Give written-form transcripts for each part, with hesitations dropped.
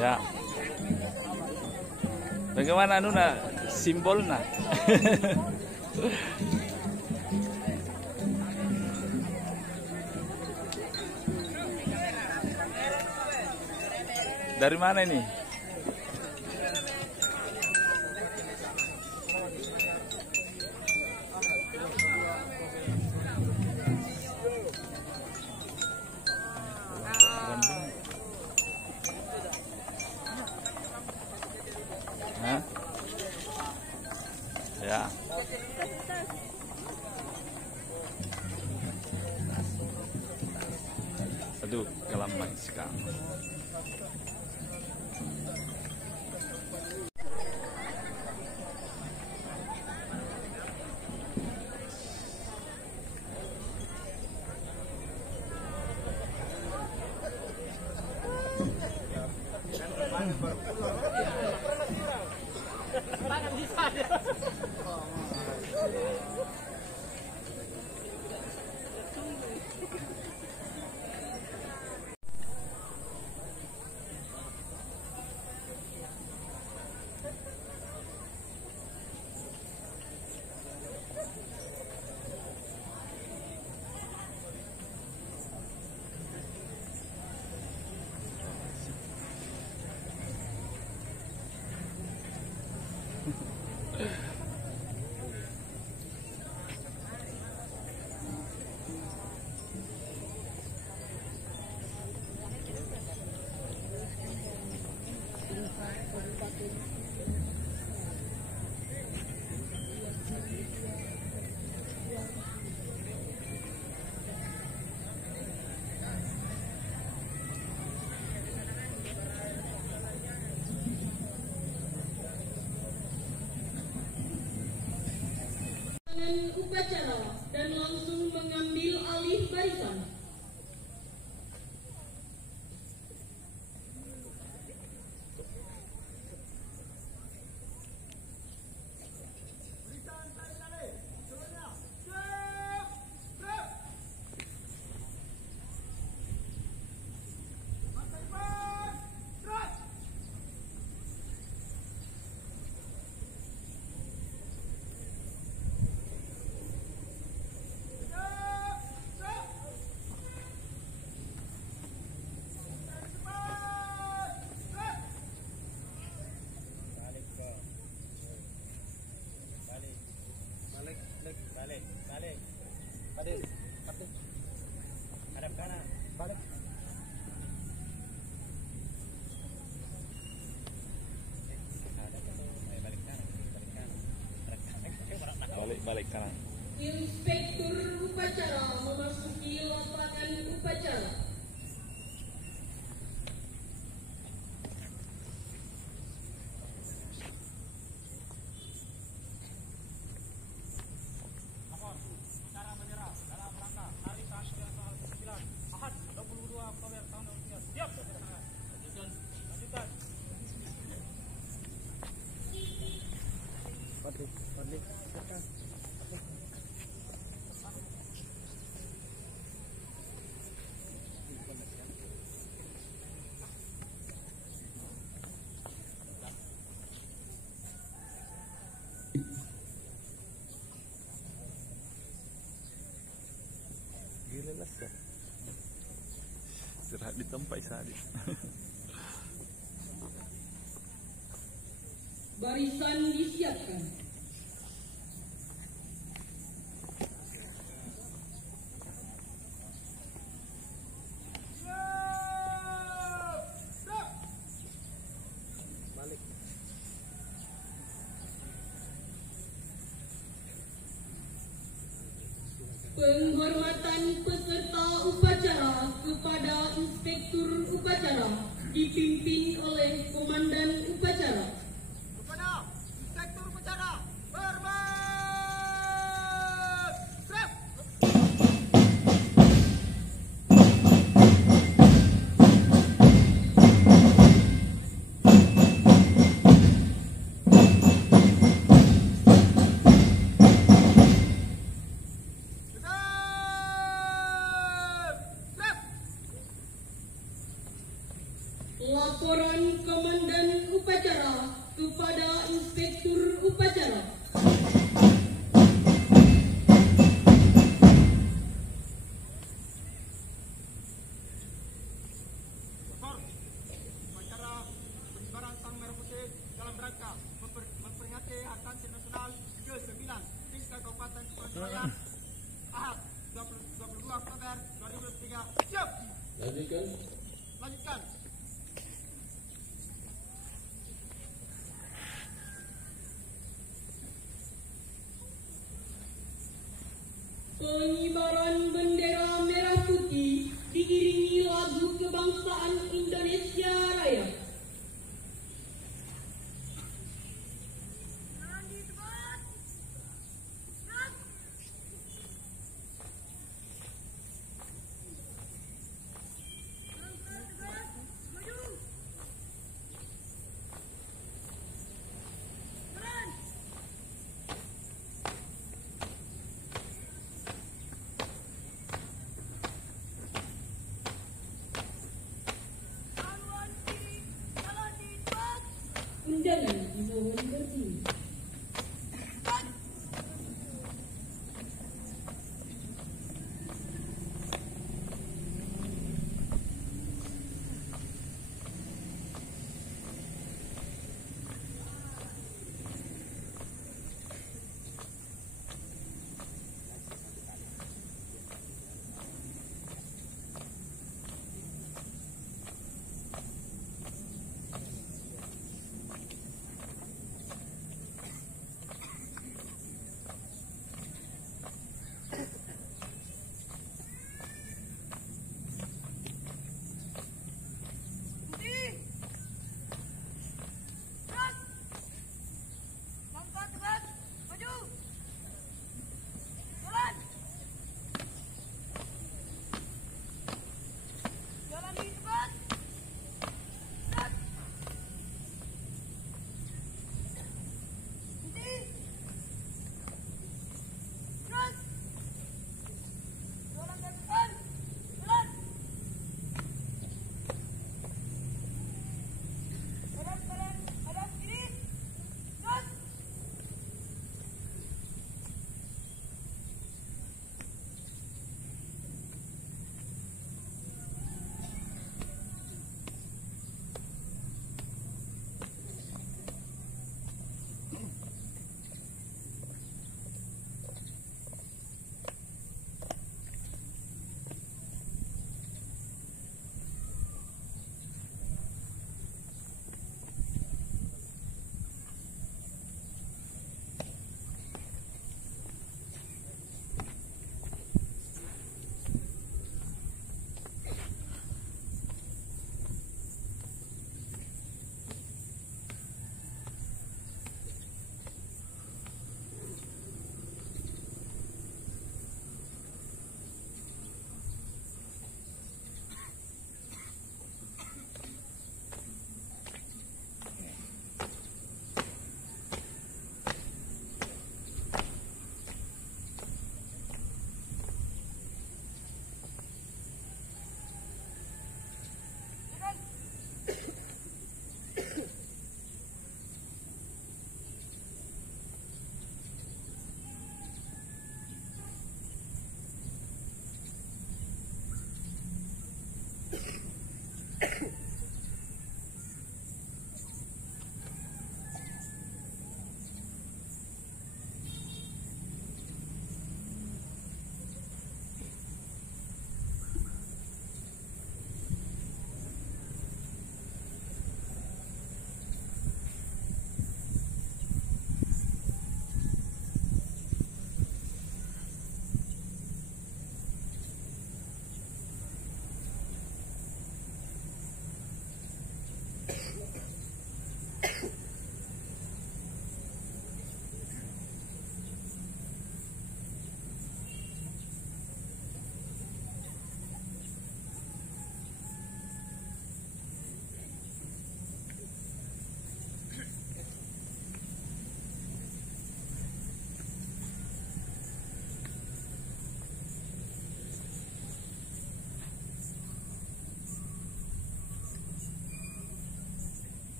Ya. Bagaimana Nuna simbolnya? Dari mana ini? Hah? Ya. Aduh, kelamai sekali. Upacara dan langsung mengambil alih barisan. Balik. Hadap kanan. Balik. Balik kanan. Inspektur upacara memasuki lapangan upacara. Balik. Gila lah ya. Istirahat di tempat sehari. Barisan disiapkan. Balik. Penghormatan peserta upacara kepada Inspektur upacara dipimpin oleh Komandan upacara. Kepada Inspektur upacara, bergerak. Laporan Komandan Upacara kepada Inspektur Upacara. Upacara pengibaran Sang Merah Putih dalam rangka memperingati Hari Tantri Nasional ke-9 tingkat Kabupaten Kepulauan Selayar, Ahad 22 Oktober 2023. Siap. Lanjutkan. Pengibaran bendera merah putih diiringi lagu kebangsaan Indonesia Raya. Undangan dimohon berdiri.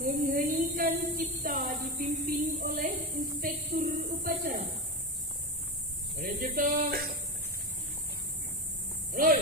Mengheningkan cipta dipimpin oleh Inspektur Upacara. Hari cipta. Roy.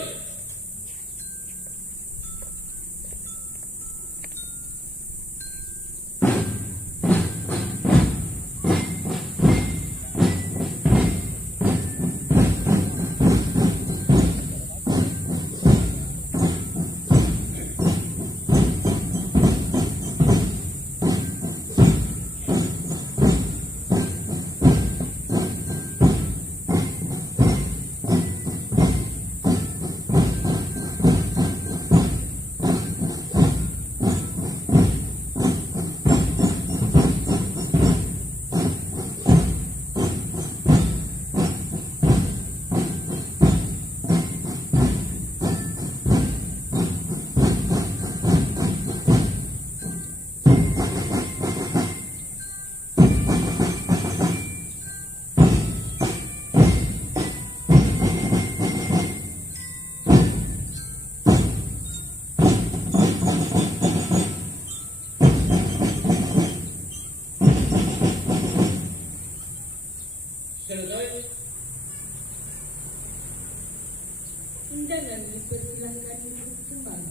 Undangan dipersilahkan untuk kembali.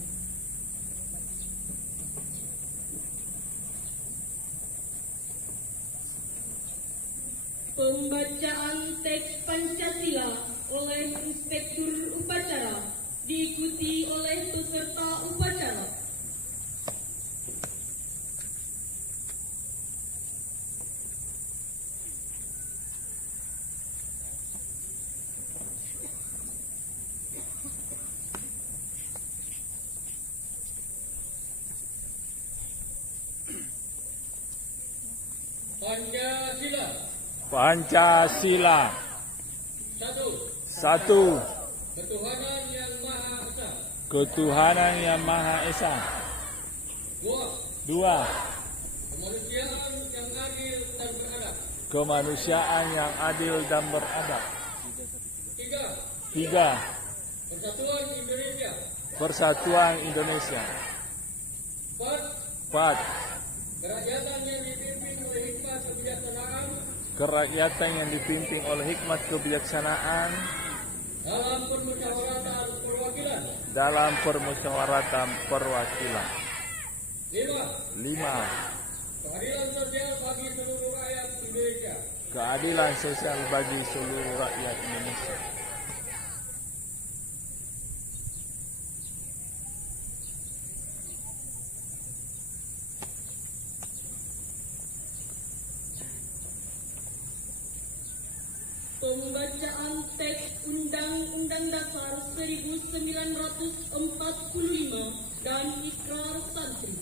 Pembacaan teks Pancasila oleh Inspektur Upacara diikuti oleh peserta upacara. Pancasila. Pancasila. Satu. Satu. Ketuhanan yang Maha Esa. Ketuhanan yang Maha Esa. Dua. Dua. Kemanusiaan yang adil dan beradab. Kemanusiaan yang adil dan beradab. Tiga. Tiga. Persatuan Indonesia. Persatuan Indonesia. Empat. Empat. Kerakyatan yang dipimpin oleh hikmat kebijaksanaan Kerakyatan yang dipimpin oleh hikmat kebijaksanaan dalam permusyawaratan perwakilan. dalam permusyawaratan perwakilan. Lima. Lima. Keadilan sosial bagi seluruh rakyat Indonesia. Keadilan sosial bagi seluruh rakyat Indonesia. Pembacaan teks Undang-Undang Dasar 1945 dan Ikrar Santri.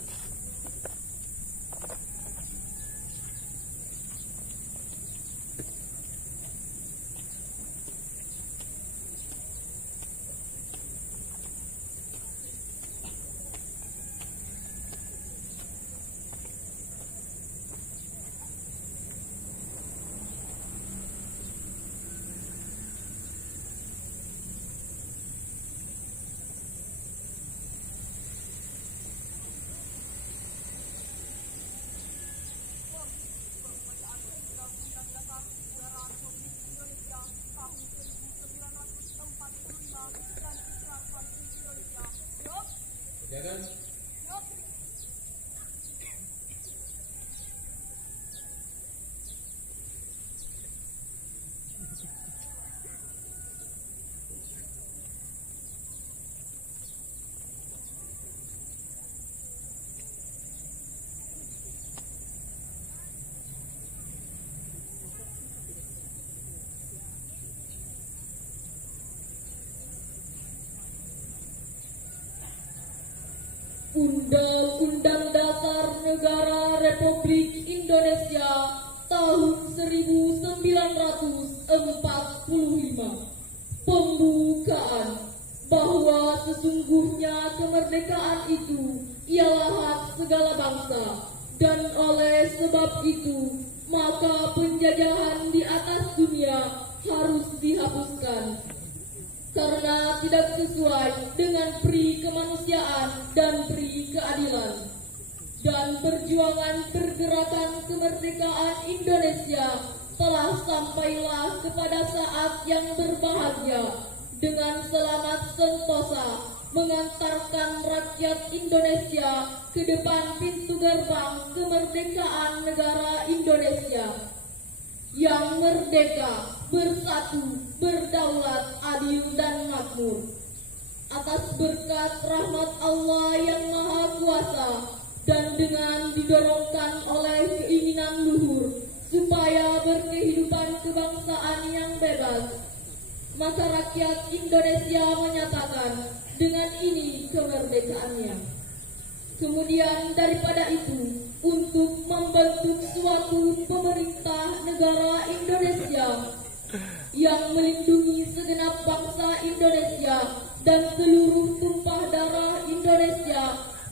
Jangan. Undang-Undang Dasar Negara Republik Indonesia tahun 1945. Pembukaan bahwa sesungguhnya kemerdekaan itu ialah hak segala bangsa, dan oleh sebab itu maka penjajahan di atas dunia harus dihapuskan karena tidak sesuai dengan pri kemanusiaan dan pri keadilan. dan perjuangan pergerakan kemerdekaan Indonesia telah sampailah kepada saat yang berbahagia dengan selamat sentosa mengantarkan rakyat Indonesia ke depan pintu gerbang kemerdekaan negara Indonesia yang merdeka, bersatu, berdaulat, adil dan makmur. Atas berkat rahmat Allah yang Maha Kuasa dan dengan didorongkan oleh keinginan luhur supaya berkehidupan kebangsaan yang bebas, maka rakyat Indonesia menyatakan dengan ini kemerdekaannya. Kemudian daripada itu, untuk membentuk suatu pemerintah negara Indonesia yang melindungi segenap bangsa Indonesia dan seluruh tumpah darah Indonesia,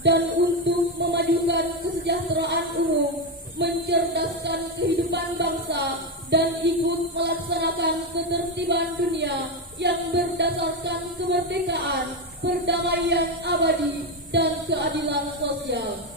dan untuk memajukan kesejahteraan umum, mencerdaskan kehidupan bangsa, dan ikut melaksanakan ketertiban dunia yang berdasarkan kemerdekaan, perdamaian abadi, dan keadilan sosial.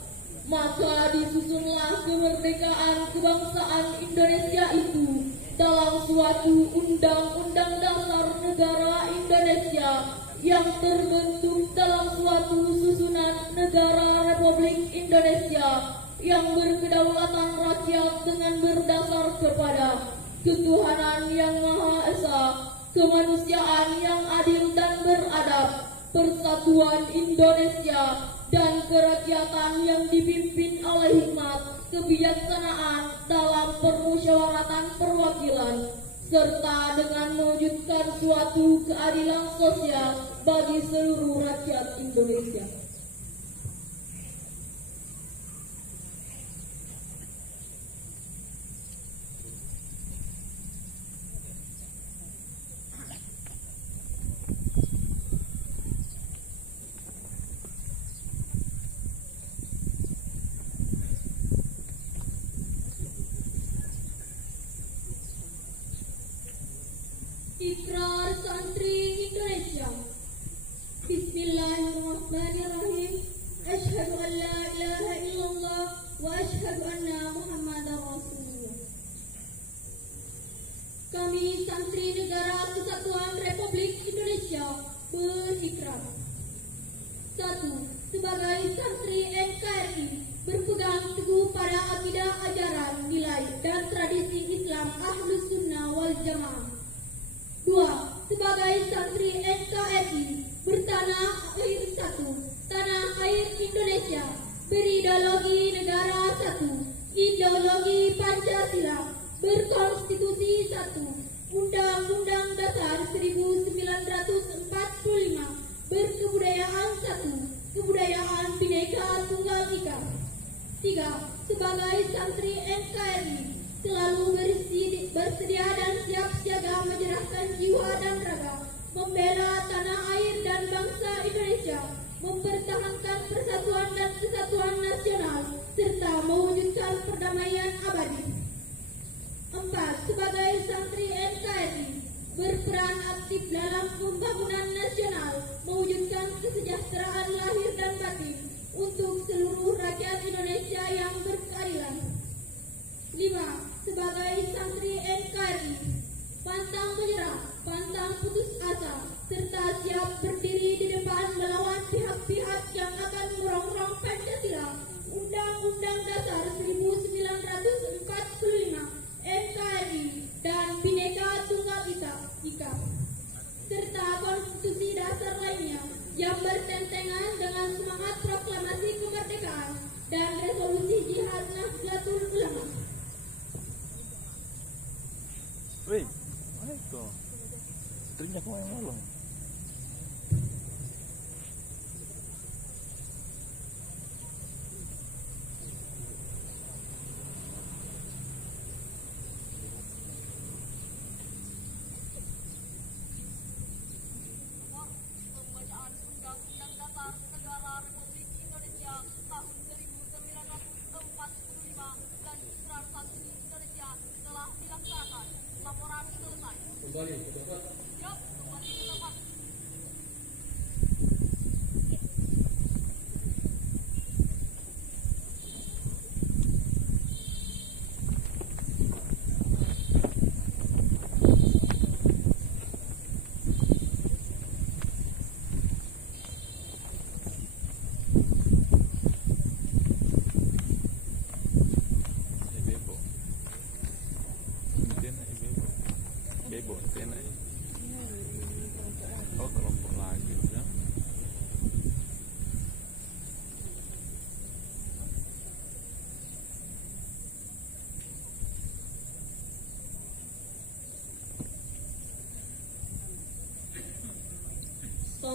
Maka disusunlah kemerdekaan kebangsaan Indonesia itu dalam suatu undang-undang dasar negara Indonesia yang terbentuk dalam suatu susunan negara Republik Indonesia yang berkedaulatan rakyat dengan berdasar kepada ketuhanan yang Maha Esa, kemanusiaan yang adil dan beradab, persatuan Indonesia, dan kerakyatan yang dipimpin oleh hikmat kebijaksanaan dalam permusyawaratan perwakilan, serta dengan mewujudkan suatu keadilan sosial bagi seluruh rakyat Indonesia. Ikrar Santri Indonesia. Bismillahirrahmanirrahim. Asyhadu an la ilaha illallah wa asyhadu anna Muhammadar Rasulullah. Kami Santri Negara Kesatuan Republik Indonesia berikrar. 1. Sebagai Santri NKRI berpegang teguh pada akidah, ajaran, nilai, dan tradisi Islam Ahlus Sunnah wal Jamaah. 2. Sebagai Santri NKRI bertanah air satu, tanah air Indonesia, berideologi negara satu, ideologi Pancasila, berkonstitusi satu, Undang-Undang Dasar 1945, berkebudayaan satu, kebudayaan Bhinneka Tunggal Ika. 3. Sebagai Santri NKRI selalu bersedia dan siap siaga menyerahkan jiwa dan raga, membela tanah air dan bangsa Indonesia, mempertahankan persatuan dan kesatuan nasional, serta mewujudkan perdamaian abadi. 4. Sebagai Santri NKRI berperan aktif dalam pembangunan nasional, mewujudkan kesejahteraan lahir dan batin untuk seluruh rakyat Indonesia yang berkeadilan. 5. Sebagai Santri NKRI pantang menyerah, pantang putus asa, serta siap berdiri di depan melawan pihak-pihak yang akan merongrong Pancasila, Undang-Undang Dasar 1945, NKRI, dan Bhinneka Tunggal Ika, serta konstitusi dasar lainnya yang bertentangan dengan semangat proklamasi kemerdekaan dan resolusi Jihad Nahdlatul Ulama. Wih, mana itu? Istrinya kok yang nolong? Pembacaan Undang-Undang Dasar Negara Republik Indonesia tahun 1945 dan Ikrar Santri Indonesia telah dilaksanakan. Laporan selesai. Kembali ke tempat. Siap, kembali ke tempat.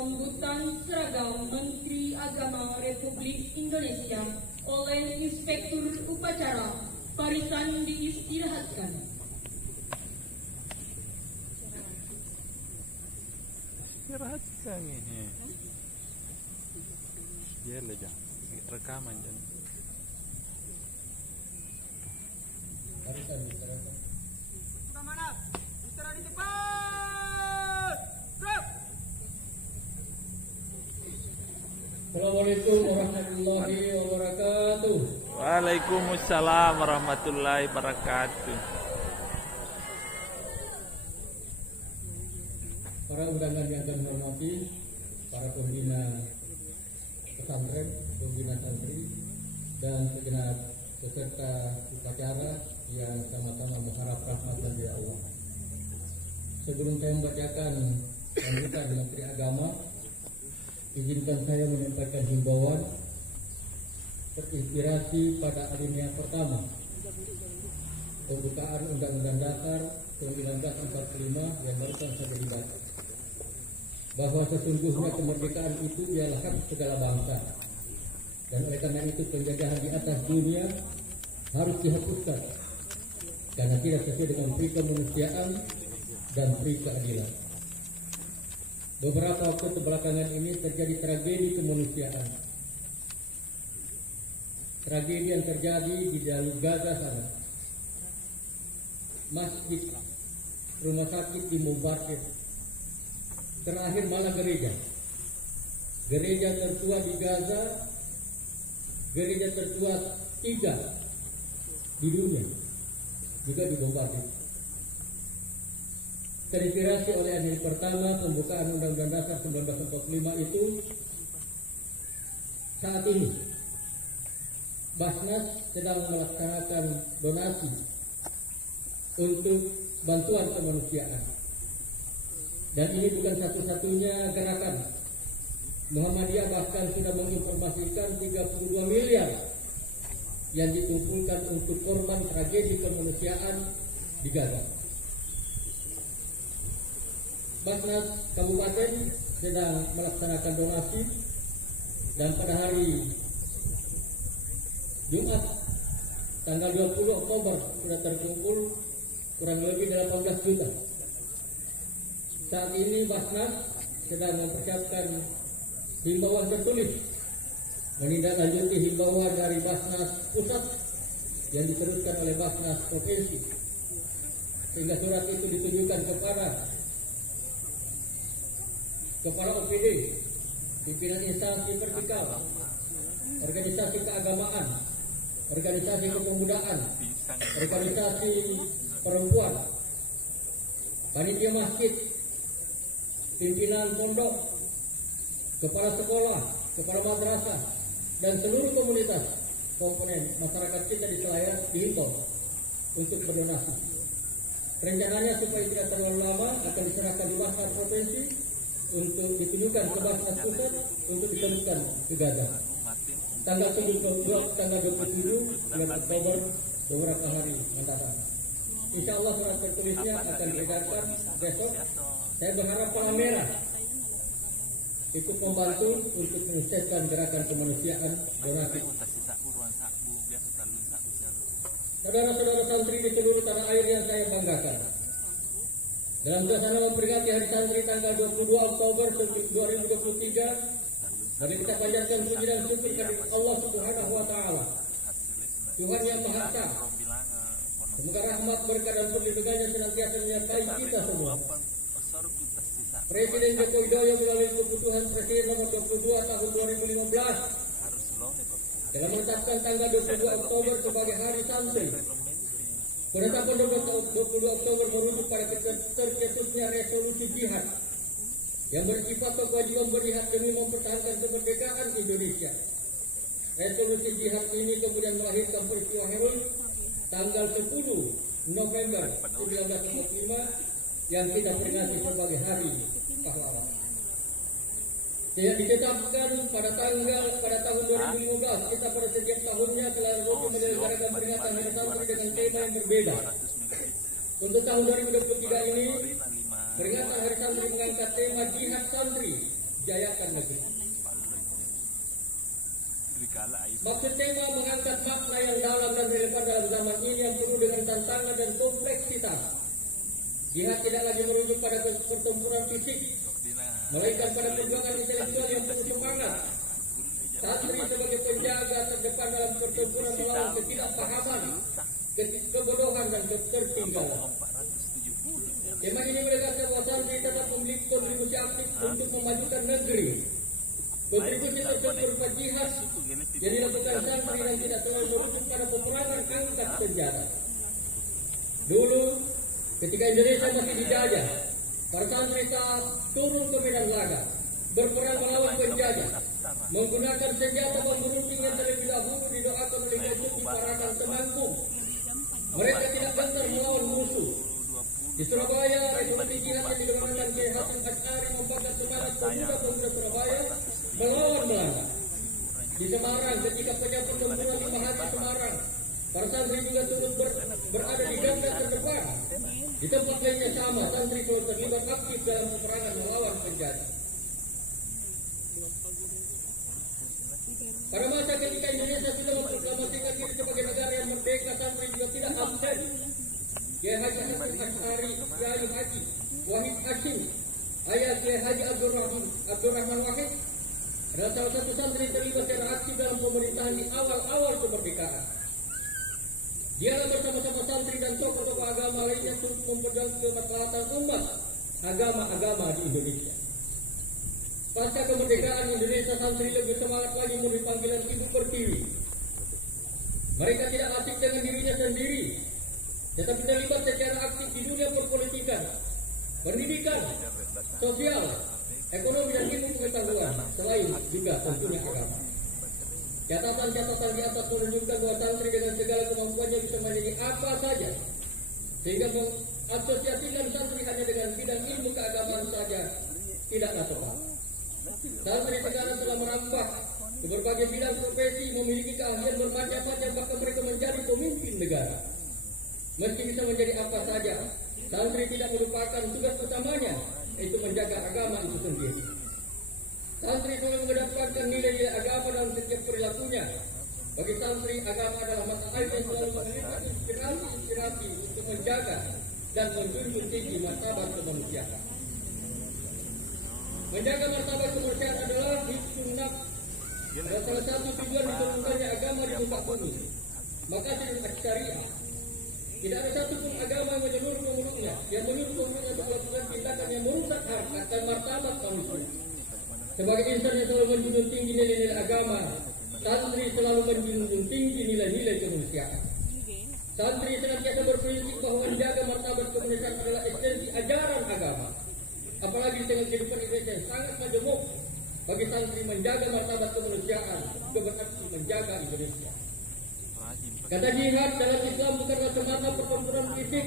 Sambutan seragam Menteri Agama Republik Indonesia oleh Inspektur Upacara. Barisan diistirahatkan. Istirahatkan ini. Ya lah jangan rekaman jangan. Sudah mana? Istirahat di depan. Stop. Assalamualaikum warahmatullahi wabarakatuh. Waalaikumsalam warahmatullahi wabarakatuh. Para undangan yang kami hormati, para pembina pesantren, pembina santri, dan segenap peserta upacara yang sama-sama mengharap rahmat dari Allah. Sebelum saya membacakan sambutan Menteri Agama, izinkan saya menyampaikan himbauan terinspirasi pada alinea pertama pembukaan Undang-Undang Dasar 1945 yang barusan saja dibaca, bahwa sesungguhnya kemerdekaan itu ialah hak segala bangsa, dan oleh karena itu penjajahan di atas dunia harus dihapuskan karena tidak sesuai dengan pri kemanusiaan dan pri keadilan. Beberapa waktu kebelakangan ini terjadi tragedi kemanusiaan. Tragedi yang terjadi di jalur Gaza sana. Masjid, rumah sakit dibombardir. Terakhir malah gereja. Gereja tertua di Gaza, gereja tertua 3 di dunia juga dibombardir. Terinspirasi oleh hari pertama pembukaan Undang-Undang Dasar 1945 itu, saat ini Basnas sedang melaksanakan donasi untuk bantuan kemanusiaan. Dan ini bukan satu-satunya gerakan. Muhammadiyah bahkan sudah menginformasikan 32 miliar yang dikumpulkan untuk korban tragedi kemanusiaan di Gaza. Basnas Kabupaten sedang melaksanakan donasi, dan pada hari Jumat tanggal 20 Oktober sudah terkumpul kurang lebih 18 juta. Saat ini Basnas sedang mempersiapkan himbauan tertulis menindaklanjuti himbauan dari Basnas Pusat yang diteruskan oleh Basnas Provinsi, sehingga surat itu ditujukan kepada Kepala OPD, pimpinan instansi vertikal, organisasi keagamaan, organisasi kepemudaan, organisasi perempuan, panitia masjid, pimpinan pondok, kepala sekolah, kepala madrasah, dan seluruh komunitas komponen masyarakat kita di Selayar dihimbau untuk berdonasi. Rencananya supaya tidak terlalu lama akan diserahkan di Basnas Provinsi untuk ditujukan ke Basnas Pusat untuk diteruskan ke Gaza. Tanggal 27 bulan Oktober, beberapa hari mendatang. Insya Allah surat tertulisnya akan diedarkan besok. Saya berharap Palang Merah ikut membantu untuk menyukseskan gerakan kemanusiaan donasi. Saudara-saudara santri di seluruh tanah air yang saya banggakan, dalam suasana memperingati Hari Santri tanggal 22 Oktober 2023, mari kita panjatkan puji dan syukur kepada Allah Subhanahu wa taala, Tuhan yang Maha Esa. Semoga rahmat, berkah dan perlindungannya senantiasa menyertai kita semua. Presiden Joko Widodo melalui keputusan Presiden nomor 22 tahun 2015 dalam menetapkan tanggal 22 Oktober sebagai Hari Santri. Penetapan 22 Oktober merujuk pada tercetusnya resolusi jihad yang bersifat kewajiban berjihad demi mempertahankan kemerdekaan Indonesia. Resolusi jihad ini kemudian melahirkan peristiwa heroik tanggal 10 November 1945 yang kita peringati sebagai Hari Pahlawan. Yang ditetapkan pada tahun 2015, kita pada setiap tahunnya telah rutin menyelenggarakan peringatan Hari Santri dengan tema yang berbeda. Untuk tahun 2023 ini, peringatan Hari Santri mengangkat tema Jihad Santri, Jaya Maksud tema mengangkat makna yang dalam dan relevan dalam zaman ini yang penuh dengan tantangan dan kompleksitas. Jihad tidak lagi merujuk pada pertempuran fisik, melainkan pada perjuangan intelektual yang penuh semangat. Santri sebagai penjaga terdepan dalam pertempuran melawan ketidakpahaman, kebodohan dan ketertinggalan. Tema ini menegaskan bahwa santri tetap memiliki kontribusi aktif untuk memajukan negeri. Kontribusi tersebut berupa jihad yang dilakukan santri dan tidak selalu merujuk pada peperangan angkat senjata. Dulu, ketika Indonesia masih dijajah, para santri saat turun ke medan laga, berperang melawan penjajah, menggunakan senjata pemberunting yang terlebih dahulu didoakan oleh Yesus di Parakan Temanggung. Mereka tidak gentar melawan musuh. Di Surabaya, revolusi jihad yang dilakukan Kiai Hasim Asy'ari membakar semangat pemuda-pemuda Surabaya melawan Belanda. Di Semarang, ketika penyambut pertempuran 5 hari Semarang, para santri juga turut berada di garda terdepan. Di tempat lainnya sama, santri turut terlibat aktif dalam peperangan melawan penjajah. Pada masa ketika Indonesia sudah memproklamasikan diri sebagai negara yang merdeka, santri juga tidak absen. Kiai Haji Hasim Asy'ari, Kiai Haji Wahid Hashim, ayah Kiai Haji Abdurrahman Wahid adalah salah satu santri terlibat secara aktif dalam pemerintahan di awal-awal kemerdekaan. Dia bersama-sama santri dan tokoh-tokoh agama lainnya untuk memperjuangkan kemaslahatan umat agama-agama di Indonesia. Pasca kemerdekaan Indonesia, santri lebih semangat lagi memberi panggilan Ibu Pertiwi. Mereka tidak asik dengan dirinya sendiri, tetapi terlibat secara aktif di dunia perpolitikan, pendidikan, sosial, ekonomi dan ilmu pengetahuan, selain juga tentunya agama. Catatan-catatan di atas menunjukkan bahwa santri dengan segala kemampuannya bisa menjadi apa saja, sehingga mengasosiasikan santri hanya dengan bidang ilmu keagamaan saja tidaklah tepat. Santri sekarang telah merambah ke berbagai bidang profesi, memiliki keahlian bermacam-macam, bahkan mereka menjadi pemimpin negara. Meski bisa menjadi apa saja, santri tidak melupakan tugas utamanya, yaitu menjaga agama itu sendiri. Santri selalu mengedepankan nilai-nilai agama dalam setiap perilakunya. Bagi santri, agama adalah mata air yang selalu memberikan inspirasi untuk menjaga dan menjunjung tinggi martabat kemanusiaan. Menjaga martabat kemanusiaan adalah sunnah dan salah satu tujuan diturunkannya agama di muka bumi. Maka dengan syariah, tidak ada satupun agama yang menyuruh penghulunya untuk melakukan tindakan yang merusak harkat dan martabat manusia. Sebagai insan yang selalu menjunjung tinggi nilai-nilai agama, santri selalu menjunjung tinggi nilai-nilai kemanusiaan. Santri senantiasa berprinsip bahwa menjaga martabat kemanusiaan adalah esensi ajaran agama. Apalagi di tengah kehidupan Indonesia yang sangat majemuk, bagi santri menjaga martabat kemanusiaan juga berarti menjaga Indonesia. Kata jihad dalam Islam bukanlah semata pertempuran fisik,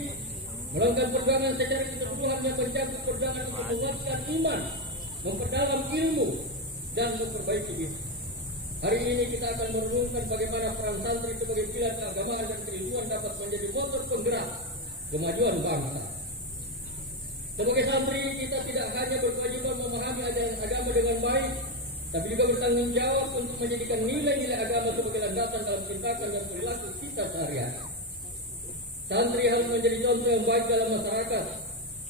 melakukan perjuangan secara keseluruhan yang menjaga perjuangan untuk menguatkan iman, memperdalam ilmu, dan memperbaiki diri. Hari ini kita akan merenungkan bagaimana peran santri sebagai pilar keagamaan dan keilmuan dapat menjadi motor penggerak kemajuan bangsa. Sebagai santri, kita tidak hanya berkewajiban memahami ajaran agama dengan baik, tapi juga bertanggung jawab untuk menjadikan nilai-nilai agama sebagai landasan dalam tindakan dan perilaku kita sehari-hari. Santri harus menjadi contoh yang baik dalam masyarakat,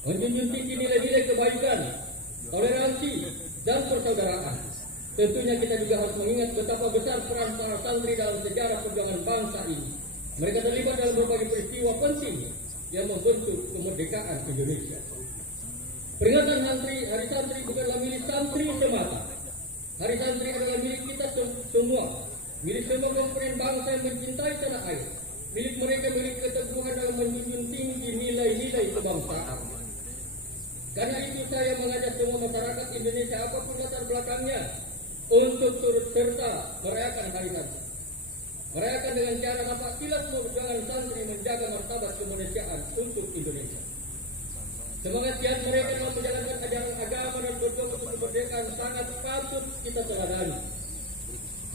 menjunjung tinggi nilai-nilai kebaikan, toleransi, dan persaudaraan. Tentunya kita juga harus mengingat betapa besar peran para santri dalam sejarah perjuangan bangsa ini. Mereka terlibat dalam berbagai peristiwa penting yang membentuk kemerdekaan Indonesia. Peringatan Hari Santri bukanlah milik santri semata. Hari Santri adalah milik kita semua, milik semua komponen bangsa yang mencintai tanah air. Milik mereka milik keteguhan dalam menjunjung tinggi nilai-nilai kebangsaan. Karena itu saya mengajak semua masyarakat Indonesia apapun latar belakangnya untuk turut serta merayakan Hari Santri. Merayakan dengan cara nampak kilas perjuangan santri menjaga martabat kemanusiaan untuk Indonesia. Semangat jihad mereka dalam menjalankan ajaran agama dan berjuang untuk kemerdekaan sangat patut kita teladani.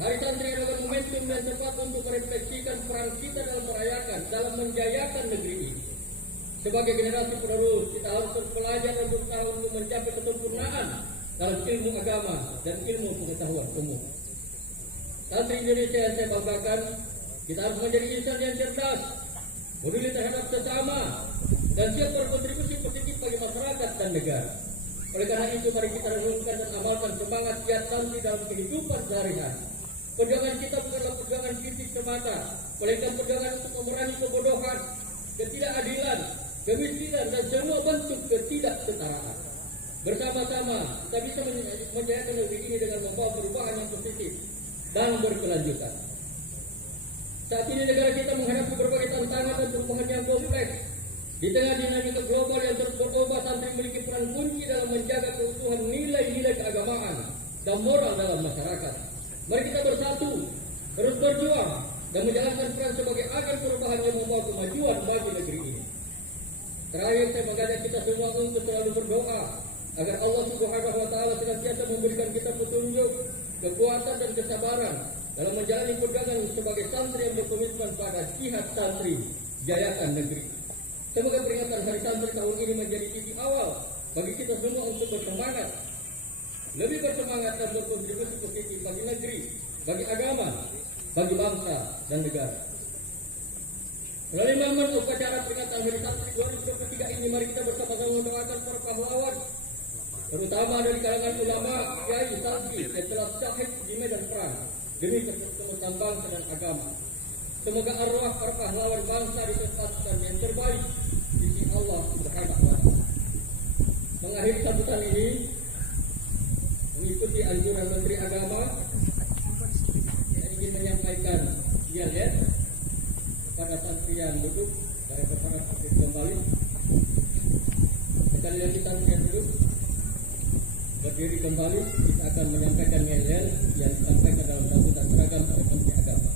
Hari Santri adalah momentum yang tepat untuk merefleksikan peran kita dalam merayakan, dalam menjayakan negeri ini. Sebagai generasi penerus, kita harus terpelajar dan berusaha untuk mencapai kesempurnaan dalam ilmu agama dan ilmu pengetahuan umum. Santri Indonesia yang saya banggakan, kita harus menjadi insan yang cerdas, peduli terhadap sesama, dan siap berkontribusi positif bagi masyarakat dan negara. Oleh karena itu, mari kita renungkan dan amalkan semangat giat santri dalam kehidupan sehari-hari. Perjuangan kita bukanlah perjuangan fisik semata, melainkan perjuangan untuk memerangi kebodohan, ketidakadilan, kemiskinan, dan semua bentuk ketidaksetaraan. Bersama-sama, kita bisa menjayakan negeri ini dengan membawa perubahan yang positif dan berkelanjutan. Saat ini negara kita menghadapi berbagai tantangan dan perubahan yang kompleks. Di tengah dinamika global yang terus berubah, santri memiliki peran kunci dalam menjaga keutuhan nilai-nilai keagamaan dan moral dalam masyarakat. Mari kita bersatu, terus berjuang, dan menjalankan peran sebagai agen perubahan yang membawa kemajuan bagi negeri ini. Terakhir, saya mengajak kita semua untuk selalu berdoa agar Allah Subhanahu wa Ta'ala senantiasa memberikan kita petunjuk, kekuatan, dan kesabaran dalam menjalani perjuangan sebagai santri yang berkomitmen pada jihad santri, jayakan negeri. Semoga peringatan Hari Santri tahun ini menjadi titik awal bagi kita semua untuk bersemangat, lebih bersemangat dan berkontribusi positif bagi negeri, bagi agama, bagi bangsa dan negara. Melalui momen upacara peringatan Hari Santri 2023 ini, mari kita bersama-sama mendoakan para pahlawan, terutama dari kalangan ulama, kiai, santri yang telah syahid di medan perang demi keselamatan bangsa dan agama. Semoga arwah para pahlawan bangsa ditempatkan yang terbaik di sisi Allah Subhanahu wa Ta'ala. Mengakhiri sambutan ini, mengikuti anjuran Menteri Agama, saya ingin menyampaikan yel-yel kepada santri yang duduk, saya berharap kembali. Sekali lagi santri yang duduk, berdiri kembali, kita akan menyampaikan yel-yel yang disampaikan dalam sambutan seragam oleh Menteri Agama.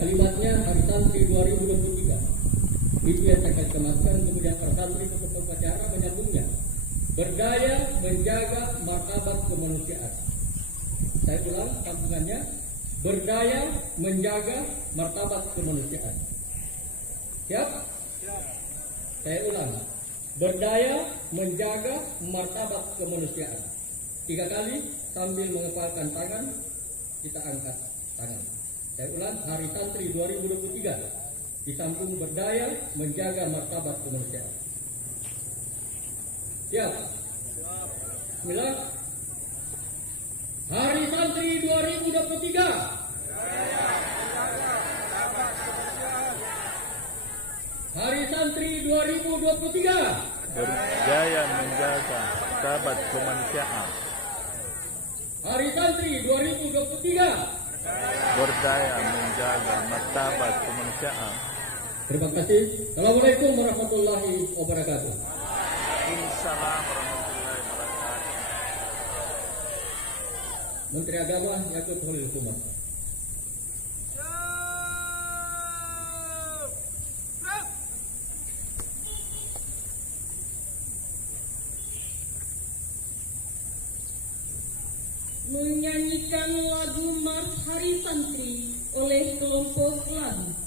Kalimatnya Hari Santri 2023. Itu yang saya kemaskan, kemudian para santri untuk upacara menyambungnya. Berdaya menjaga martabat kemanusiaan. Saya ulang sambungannya. Berdaya menjaga martabat kemanusiaan. Siap? Saya ulang. Berdaya menjaga martabat kemanusiaan. 3 kali sambil mengepalkan tangan, kita angkat tangan. Saya ulang, Hari Santri 2023 disambung berdaya menjaga martabat kemanusiaan. Siap? Bismillah. Hari Santri 2023. Hari Santri 2023. Berdaya menjaga martabat kemanusiaan. Hari Santri 2023. Berdaya menjaga martabat kemanusiaan. Terima kasih. Assalamualaikum warahmatullahi wabarakatuh. Waalaikumsalam warahmatullahi wabarakatuh. Menteri Agama Yakut Holil Kumas. Menyanyikan lagu Mars Hari Santri oleh kelompok lagu.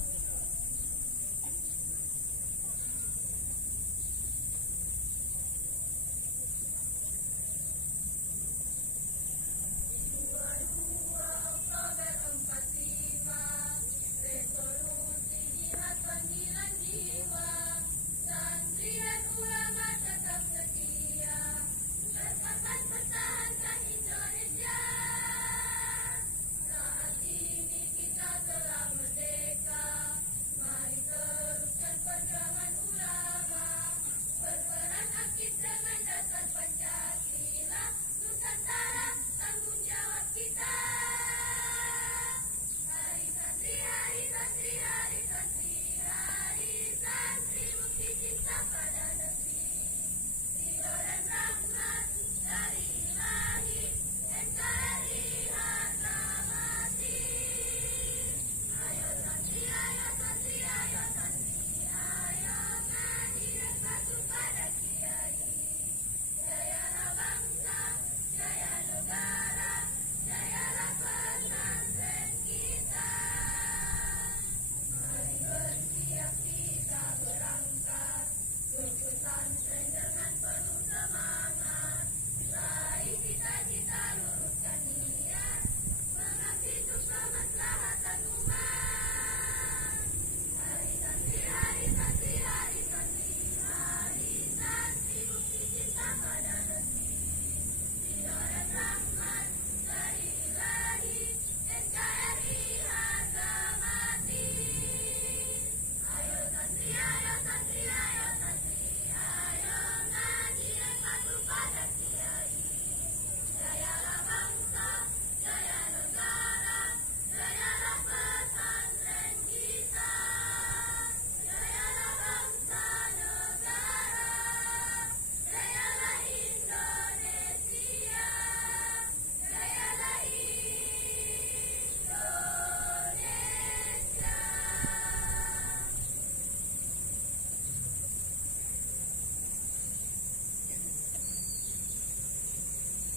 Saat ini kita telah merdeka.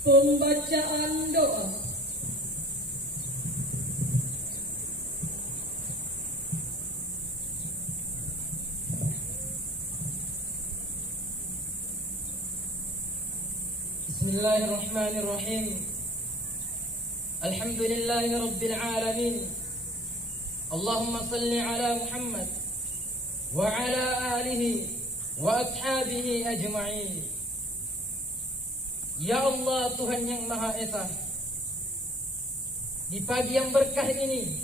Pembacaan doa. Bismillahirrahmanirrahim. Alhamdulillahi rabbil alamin. Allahumma salli ala Muhammad wa ala alihi wa ashabihi ajma'in. Ya Allah, Tuhan yang Maha Esa, di pagi yang berkah ini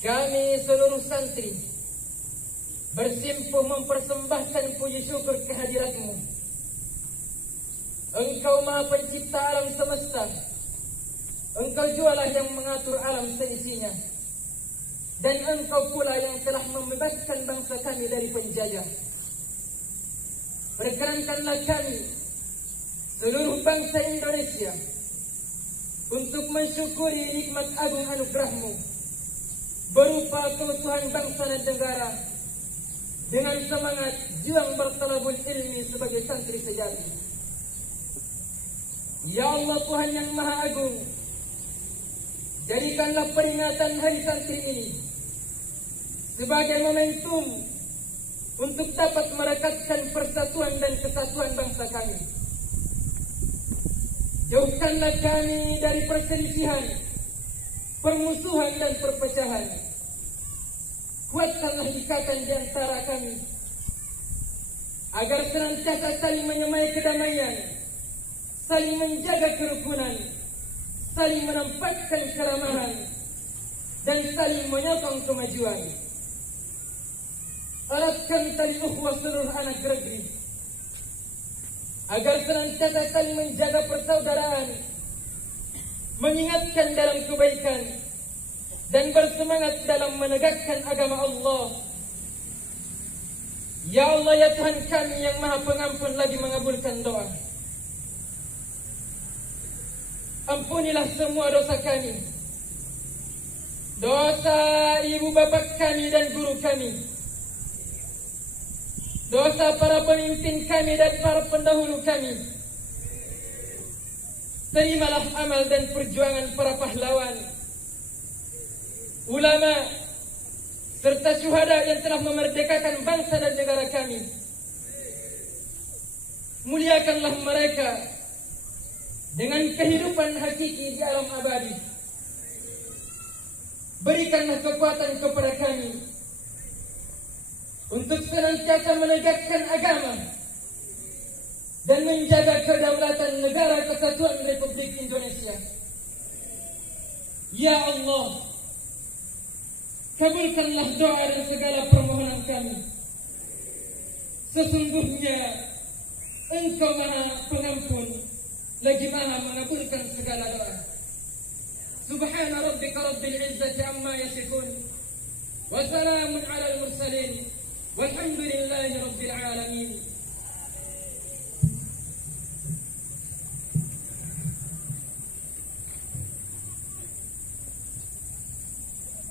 kami seluruh santri bersimpuh mempersembahkan puji syukur kehadirat-Mu. Engkau Maha Pencipta alam semesta. Engkau jualah yang mengatur alam seisinya. Dan Engkau pula yang telah membebaskan bangsa kami dari penjajah. Perkenankanlah kami, seluruh bangsa Indonesia, untuk mensyukuri nikmat agung anugerah-Mu berupa keutuhan bangsa dan negara dengan semangat juang bertalabul ilmi sebagai santri sejati. Ya Allah, Tuhan yang Maha Agung, jadikanlah peringatan Hari Santri ini sebagai momentum untuk dapat merekatkan persatuan dan kesatuan bangsa kami. Jauhkanlah kami dari perselisihan, permusuhan dan perpecahan. Kuatkanlah ikatan di antara kami agar senantiasa saling menyemai kedamaian, saling menjaga kerukunan, saling menempatkan keramahan, dan saling menyokong kemajuan. Eratkan tali ukhuwah seluruh anak negeri agar senantiasa saling menjaga persaudaraan, mengingatkan dalam kebaikan, dan bersemangat dalam menegakkan agama Allah. Ya Allah, ya Tuhan kami yang Maha Pengampun lagi mengabulkan doa. Ampunilah semua dosa kami, dosa ibu bapak kami dan guru kami, dosa para pemimpin kami dan para pendahulu kami. Terimalah amal dan perjuangan para pahlawan, ulama, serta syuhada yang telah memerdekakan bangsa dan negara kami. Muliakanlah mereka dengan kehidupan hakiki di alam abadi. Berikanlah kekuatan kepada kami untuk senantiasa menegakkan agama dan menjaga kedaulatan Negara Kesatuan Republik Indonesia. Ya Allah, kabulkanlah doa dan segala permohonan kami. Sesungguhnya Engkau Maha Pengampun, lagi Maha mengabulkan segala doa. Subhana rabbika rabbil izzati amma yasifun, wa salamun alal mursalin, walhamdulillahi rabbil alamin.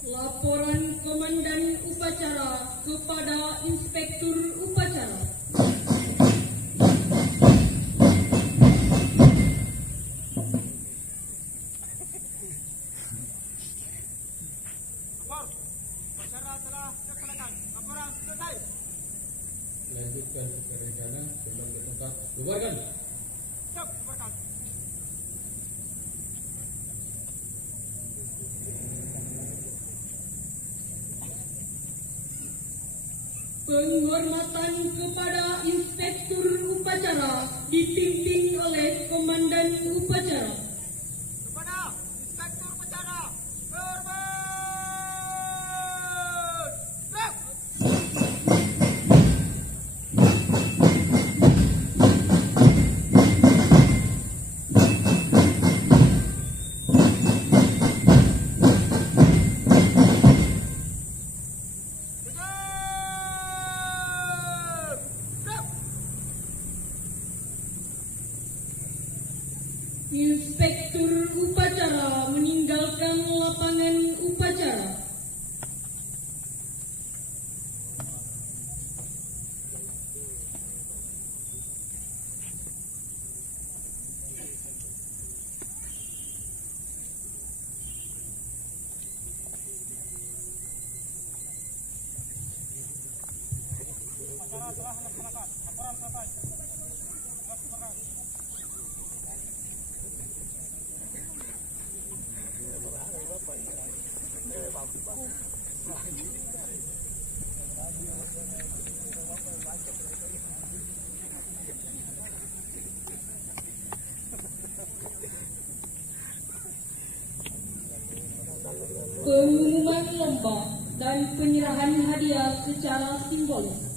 Laporan Komandan Upacara kepada Inspektur Upacara. Upacara telah dilaksanakan. Laporan selesai. Lanjutkan sesuai rencana. Kembali ke tempat. Bubarkan. Siap, bubarkan. Penghormatan kepada Inspektur Upacara dipimpin oleh Komandan Upacara. Kepada Inspektur Upacara, hormat. Siap. Inspektur Pengumuman lomba dan penyerahan hadiah secara simbolis.